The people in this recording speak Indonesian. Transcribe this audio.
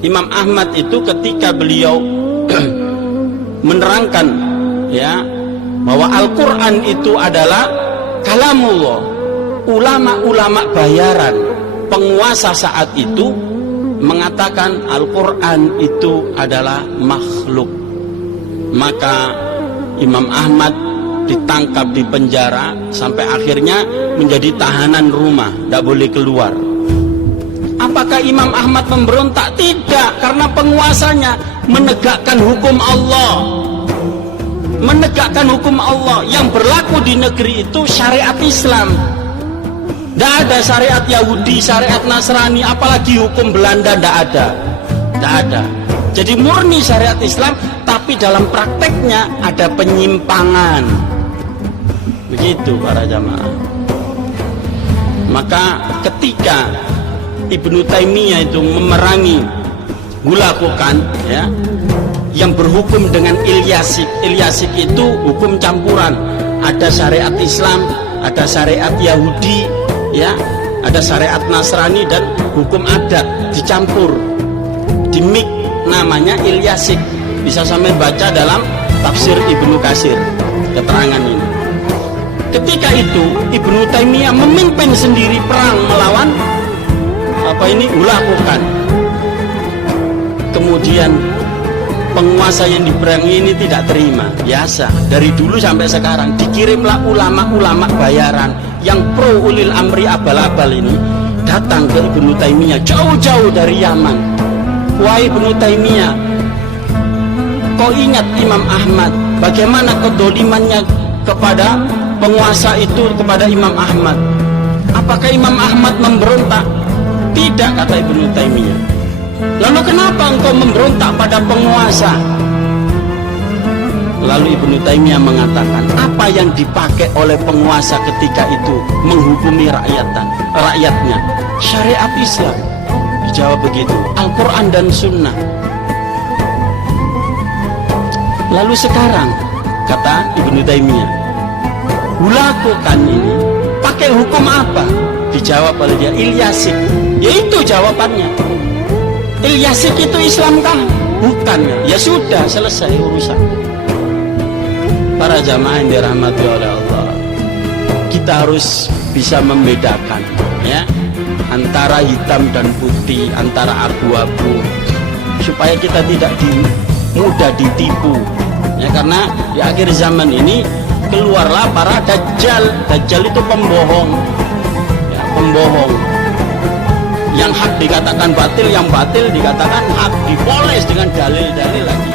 Imam Ahmad itu ketika beliau menerangkan ya bahwa Al-Quran itu adalah kalamullah, ulama-ulama bayaran penguasa saat itu mengatakan Al-Quran itu adalah makhluk, maka Imam Ahmad ditangkap di penjara sampai akhirnya menjadi tahanan rumah, tidak boleh keluar. Apakah Imam Ahmad memberontak? Tidak, karena penguasanya menegakkan hukum Allah. Menegakkan hukum Allah yang berlaku di negeri itu syariat Islam. Tidak ada syariat Yahudi, syariat Nasrani, apalagi hukum Belanda, tidak ada. Tidak ada. Jadi murni syariat Islam, tapi dalam prakteknya ada penyimpangan. Begitu para jamaah. Maka ketika Ibnu Taimiyah itu memerangi Hulakukan ya, yang berhukum dengan Ilyasik. Ilyasik itu hukum campuran, ada syariat Islam, ada syariat Yahudi ya, ada syariat Nasrani dan hukum adat dicampur, dimik, namanya Ilyasik. Bisa sampai baca dalam tafsir Ibnu Katsir keterangan ini. Ketika itu Ibnu Taimiyah memimpin sendiri perang melawan Hulakukan. Kemudian penguasa yang diperangi ini tidak terima. Biasa, dari dulu sampai sekarang dikirimlah ulama-ulama bayaran yang pro ulil amri abal-abal ini datang ke Ibnu Taimiyah jauh-jauh dari Yaman. Wahai Ibnu Taimiyah, kau ingat Imam Ahmad, bagaimana kedolimannya kepada penguasa itu, kepada Imam Ahmad? Apakah Imam Ahmad memberontak? Tidak, kata Ibnu Taimiyah. Lalu kenapa engkau memberontak pada penguasa? Lalu Ibnu Taimiyah mengatakan, apa yang dipakai oleh penguasa ketika itu menghukumi rakyatnya? Syariat Islam. Dijawab begitu, Al-Quran dan Sunnah. Lalu sekarang, kata Ibnu Taimiyah, Hulakukan ini pakai hukum apa? Dijawab oleh dia, Ilyasik. Yaitu jawabannya. Ilyasik itu Islamkah? Bukan. Ya sudah, selesai urusan. Para jamaah yang dirahmati oleh Allah, kita harus bisa membedakan ya antara hitam dan putih, antara abu-abu, supaya kita tidak mudah ditipu ya, karena di akhir zaman ini keluarlah para dajjal. Dajjal itu pembohong ya, pembohong. Yang hak dikatakan batil, yang batil dikatakan hak, dipoles dengan dalil-dalil lagi.